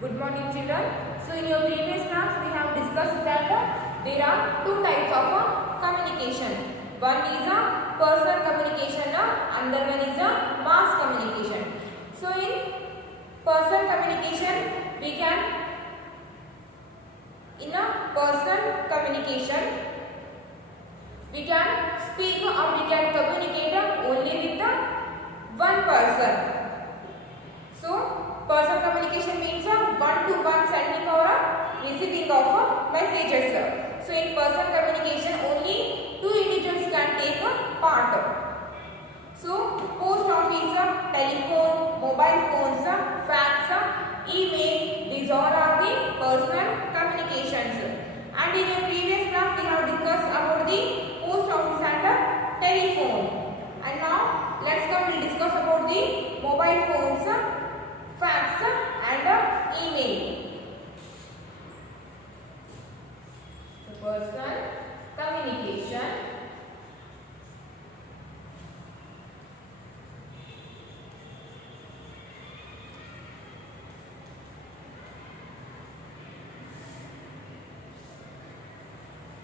Good morning children. So in your previous class we have discussed that there are two types of communication. One is a personal communication, another one is a mass communication. So in personal communication we can, in a personal communication we can speak or we can communicate only with one person. So personal communication means one-to-one sending or receiving of messages. So in personal communication only two individuals can take part. So post office, telephone, mobile phones, fax, email, these all are the personal communications. And in a previous class we have discussed about the post office and telephone. And now let's come and discuss about the mobile phones, fax and email. So personal communication.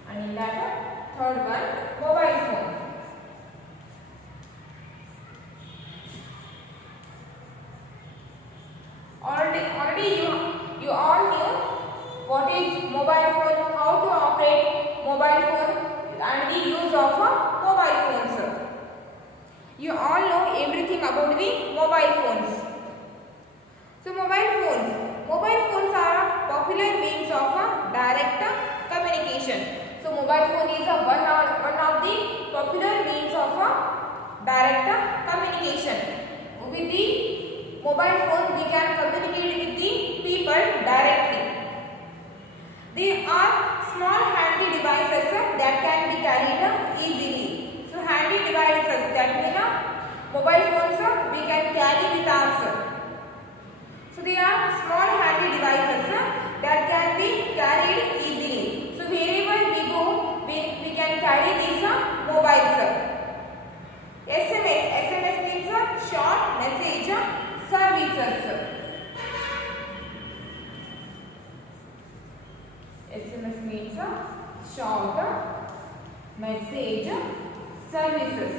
And in that third one, mobile phone. Already you all knew what is mobile phone, how to operate mobile phone and the use of mobile phones. You all know everything about the mobile phones. So mobile phones are popular means of direct communication. So mobile phone is one of the popular means of direct communication. With the mobile phone we can communicate with the people directly. They are small handy devices that can be carried easily. So handy devices, that means mobile phones we can carry with us. So they are small handy devices that can be carried easily. So wherever we go, we can carry these mobiles. SMS means short message services. SMS means short message services.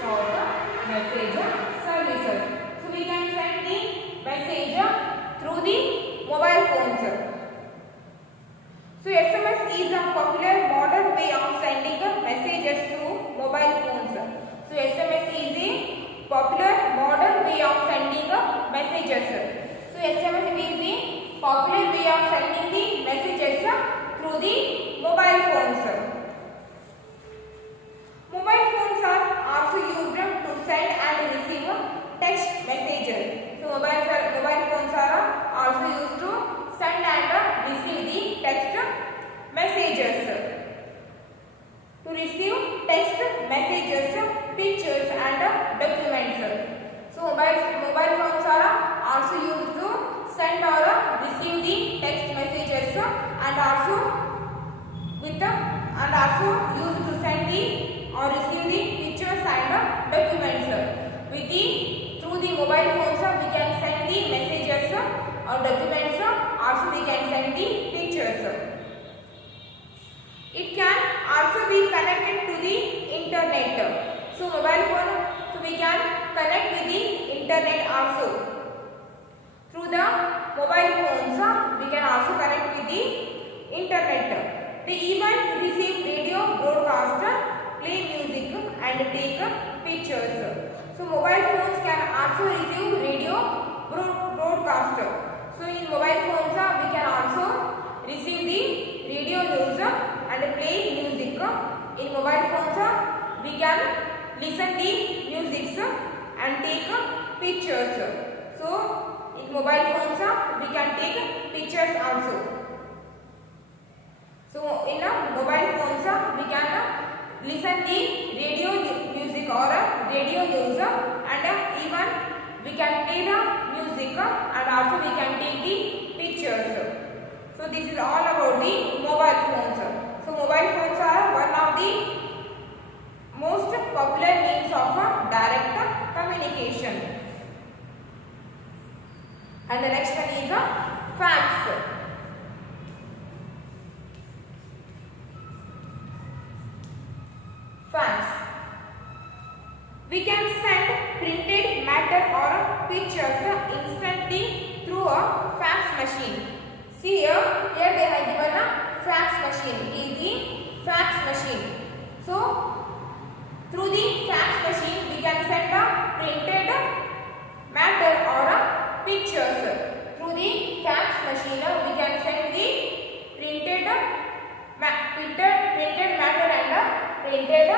Short message services. So we can send the message through the mobile phones. So SMS is a popular modern way of sending messages through mobile phones. So SMS is a popular modern way of sending messages. So SMS is the popular way of sending the messages through the mobile phones. Mobile phones are also used to send and receive text messages. So mobile phones are also used to send and receive the text messages. To receive text messages, pictures and documents. So mobile phones are also used to send or receive the text messages and also used to send the or receive the pictures and documents. Through the mobile phones we can send the messages or documents, also we can send the pictures. It can also be connected to the internet. So mobile phone, so we can connect with the internet also. Through the mobile phones we can also connect with the internet. They even receive radio broadcast, play music and take pictures. So mobile phones can also receive radio broadcast. So in mobile phones we can also receive the radio news and play music. In mobile phones we can listen the music and take pictures. So in mobile phones we can take pictures also. So in mobile phones we can listen the radio music or radio news and even we can play the music and also we can take the pictures. So this is all about the mobile phones. So mobile phones are one of the most popular means of direct matter or pictures instantly through a fax machine. See here they have given a fax machine. Is the fax machine. So through the fax machine we can send a printed matter or pictures. Through the fax machine we can send the printed matter and printed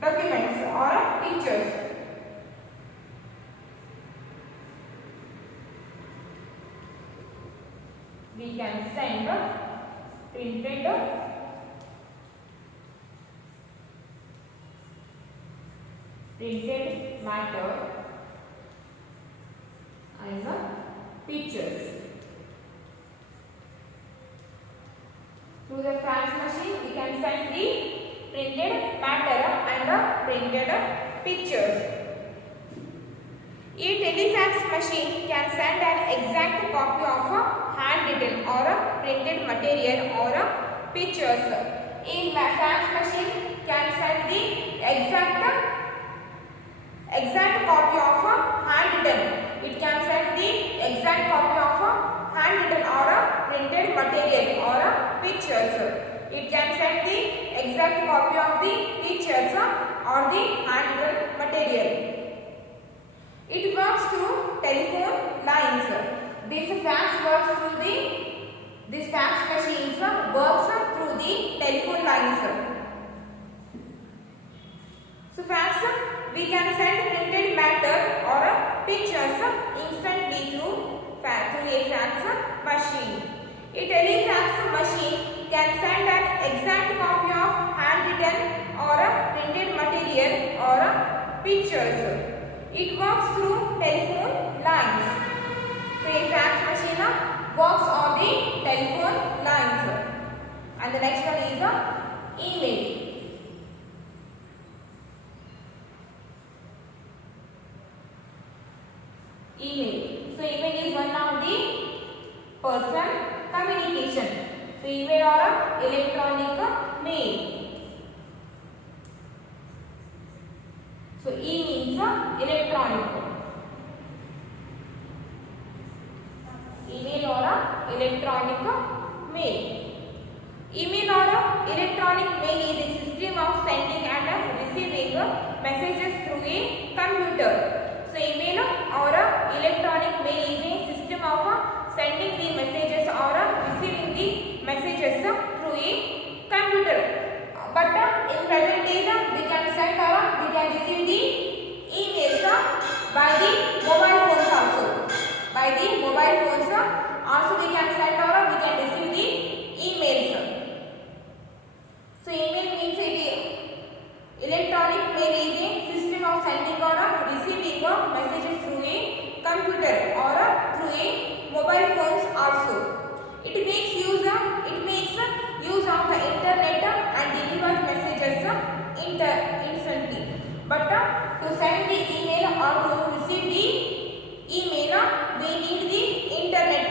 documents or pictures. We can send printed matter and pictures. Through the fax machine we can send the printed matter and printed pictures. A telefax machine can send an exact copy of a handwritten or printed material or pictures. A fax machine can send the exact copy of a handwritten. It can send the exact copy of a handwritten or printed material or pictures. It can send the exact copy of the pictures or the handwritten material. It works through telephone lines. This fax machines works through the telephone lines. So fax, we can send printed matter or pictures instantly through a fax machine. A telefax machine can send an exact copy of handwritten or printed material or pictures. It works through telephone lines. So a fax machine works on the telephone lines. And the next one is email. Email. So email is one of the person communication. So email or electronic mail. So E means electronic. Email or electronic mail. Email or electronic mail is a system of sending and receiving messages through a computer. So email or electronic mail is a system of sending the messages or receiving the messages through a computer. But in present days we can send or we can receive the emails by the mobile phones also. By the mobile phones also we can send or we can receive the emails. So email means electronic mail is a system of sending or receiving messages through a computer or through a mobile phones also. It makes use of the internet and delivers messages instantly. But to send the email or to receive the email, we need the internet.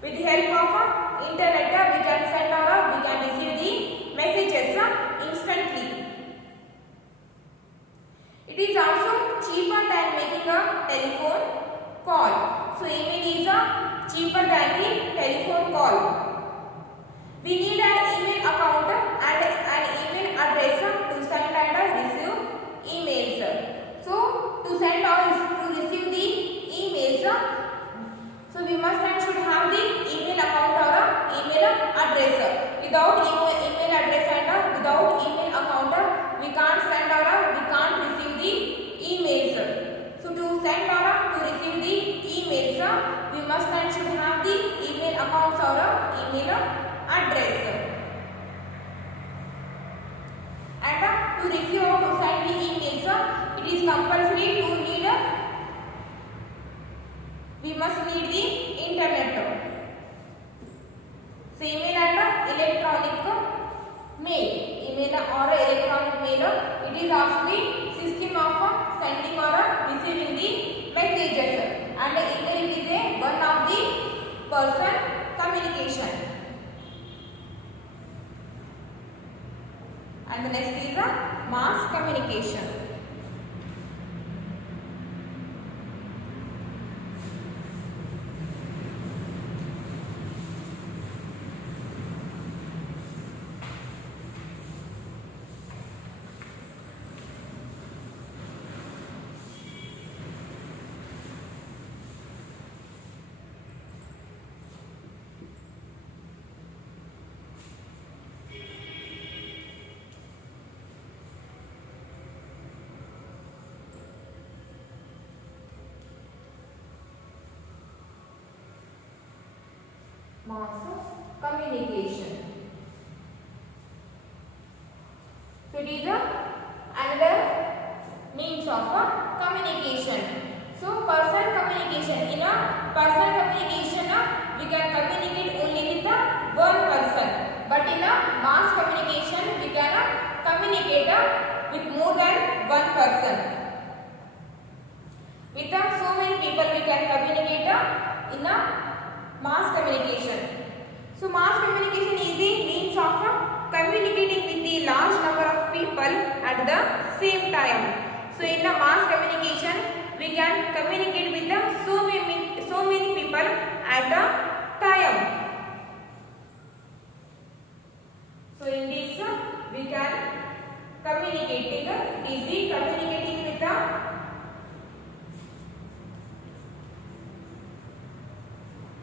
With the help of internet, we can send or we can receive the messages instantly. It is also cheaper than making a telephone call. So email is cheaper than the telephone call. We need an email account and an email address to send and receive emails. So to send or to receive the emails, so we must and should have the email account or email address. Without email address and without email account, we can't send or we can't receive the emails. So to send or to receive the emails, we must and should have the email accounts or email address. And to receive or to send the emails, it is compulsory to need. We must need the internet. So email and electronic mail. Email or electronic mail, it is also the system of sending or receiving the messages. And email is one of the person communication. And the next is mass communication. Mass communication. So it is another means of communication. So personal communication. In a personal communication, we can communicate only with one person. But in a mass communication, we can communicate with more than one person. With so many people, we can communicate in a mass communication. So mass communication is the means of communicating with the large number of people at the same time. So in the mass communication, we can communicate with so many people at a time. So in this, we can communicating. It is the communicating with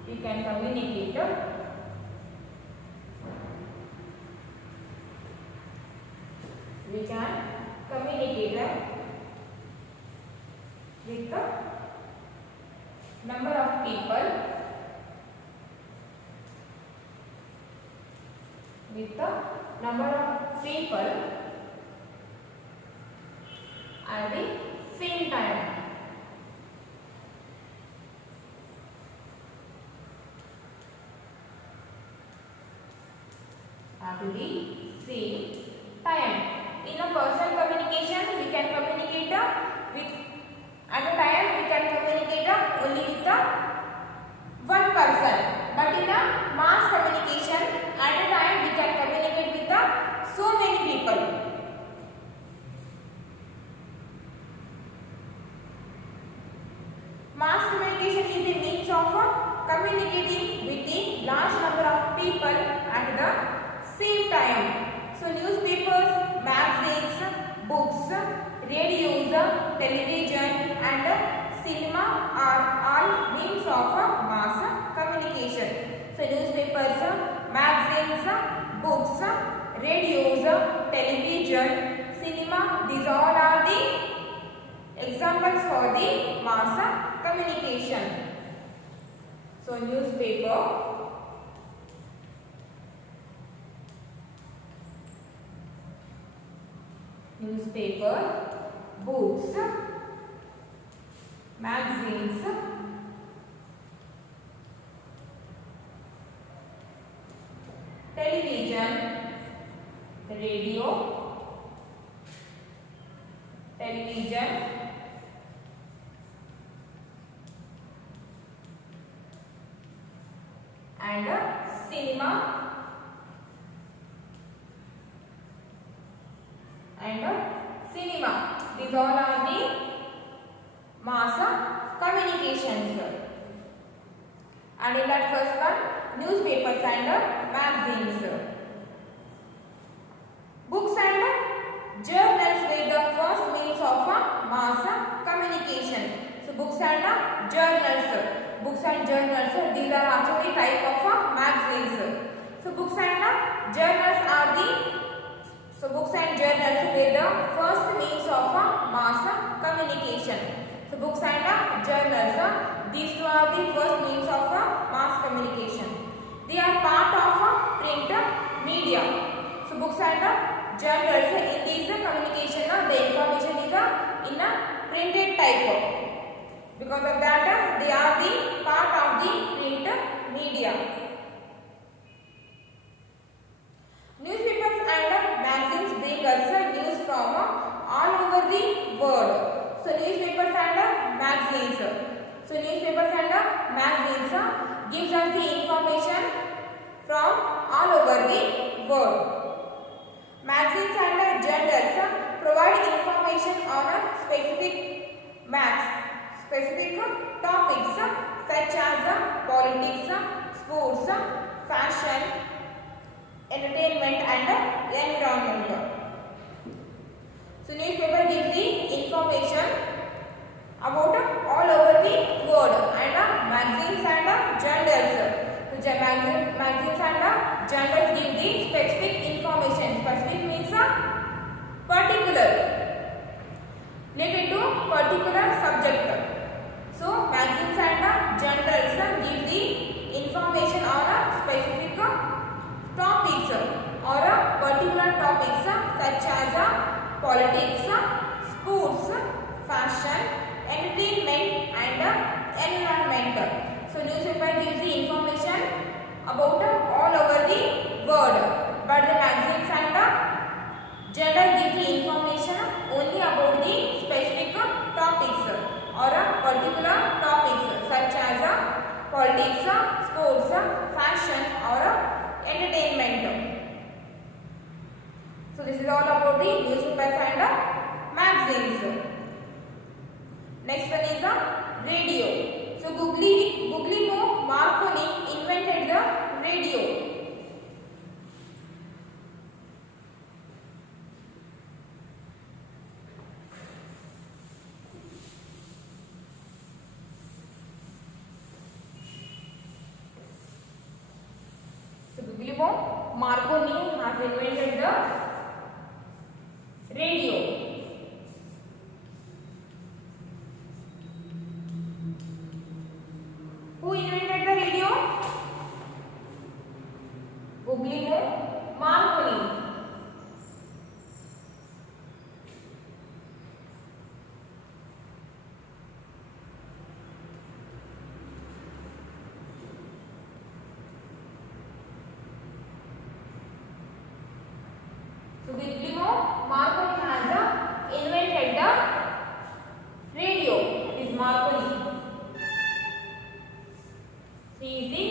we can communicate with the number of people at the same time. At the same time. In a personal communication, we can communicate with at a time we can communicate only with one person. But in a mass communication, at a time we can communicate with so many people. Mass communication is a means of communicating with the large number of people at the same time. So newspapers, magazines, books, radios, television and cinema are all means of mass communication. So newspapers, magazines, books, radios, television, cinema, these all are the examples for the mass communication. So newspaper, books, magazines, television, radio, and cinema These all are the mass communications. And in that first one, newspapers and magazines. Books and journals were the first means of mass communication. So books and journals, these are actually type of magazines. So books and journals were the first means of mass communication. So books and journals, these two are the first means of mass communication. They are part of print media. So books and journals, in these communication, the information is in a printed type. Because of that, they are the part of the print media. Newspapers and magazines bring us news from all over the world. So newspapers and magazines. Gives us the information from all over the world. Magazines and specific topics such as politics, sports, fashion, entertainment and environment. So newspaper gives the information about all over the world, and magazines and journals. So magazines and journals give the specific information. Specific means particular, related to particular subject. So magazines and journals give the information on specific topics or particular topics such as politics, sports, fashion, entertainment and environment. So newspaper gives the information about all over the world, but the magazines and journal give the information only about the specific topics or particular topics such as politics, sports, fashion or entertainment. So this is all about the newspapers and magazines. Next one is radio. So Guglielmo Marconi invented the radio. So Guglielmo Marconi has invented the radio. Who invented the radio? Guglielmo Marconi. So Guglielmo Marconi has invented the radio. It is Marconi. He is the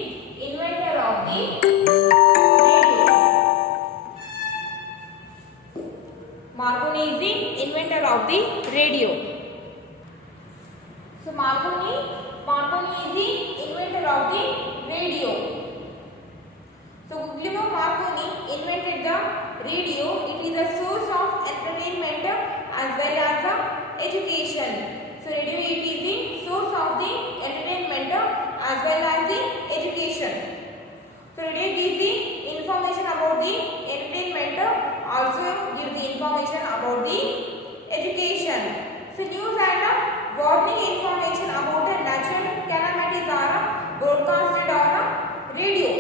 inventor of the radio. Marconi is the inventor of the radio. So Marconi is the inventor of the radio. So Guglielmo Marconi invented the radio. It is a source of entertainment as well as education. So radio, it is the source of the entertainment as well as the education. So radio gives the information about the entertainment, also gives the information about the education. So news and warning information about the natural calamities are broadcasted on radio.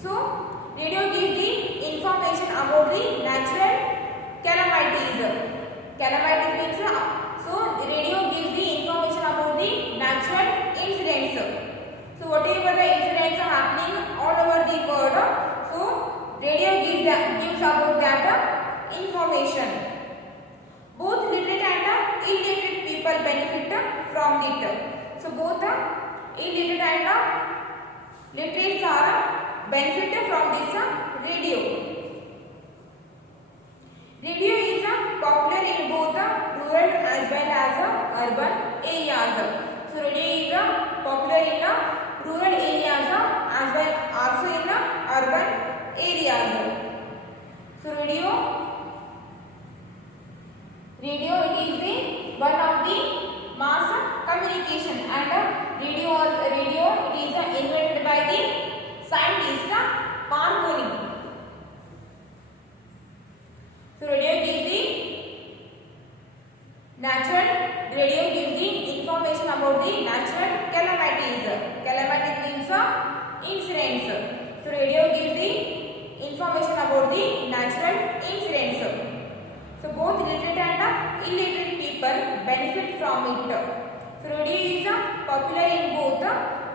So radio gives the information about the natural calamities. Calamities means so radio gives the information about the natural incidents. So whatever the incidents are happening all over the world, so radio gives about that information. Both literate and illiterate people benefit from it. So both illiterate and literates are benefit from this radio. Radio is popular in both rural as well as urban areas. So radio is popular in rural areas as well also in urban areas. So radio it is the one of the mass communication, and radio it is invented by the scientist Marconi. So radio gives the information about the natural calamities. Calamities means incidents. So radio gives the information about the natural incidents. So both literate and illiterate people benefit from it. So radio is popular in both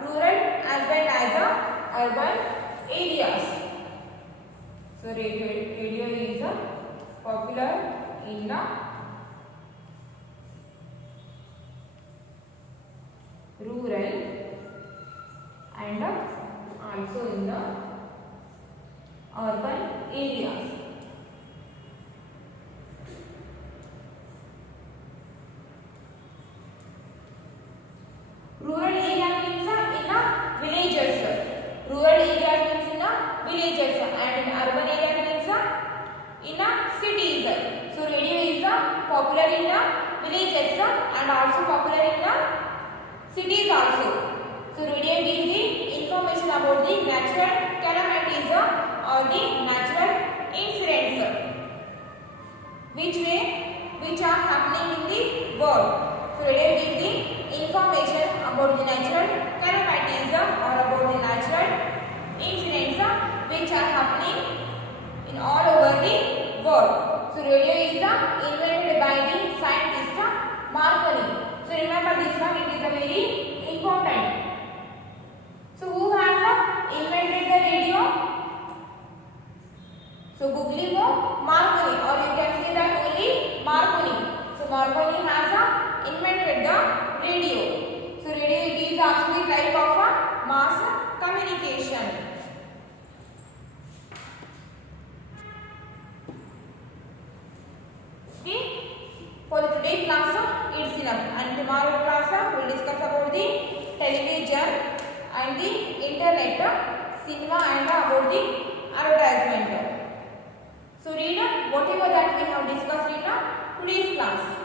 rural as well as urban areas. So radio is popular in rural and also in the urban areas. popular in the villages and also popular in the cities also. So radio gives the information about the natural calamities or the natural incidents which are happening in the world. So radio gives the information about the natural calamities or about the natural incidents which are happening in all over the world. So radio is invented by the scientist Marconi. So remember this one, it is a very important. So who has invented the radio? So Guglielmo Marconi, or you can say that only Marconi. So Marconi has invented the radio. So radio is also the type of mass communication. Okay. For today's class, it's enough. And tomorrow class, we will discuss about the television and the internet, cinema, and about the advertisement. So read whatever that we have discussed in today's class.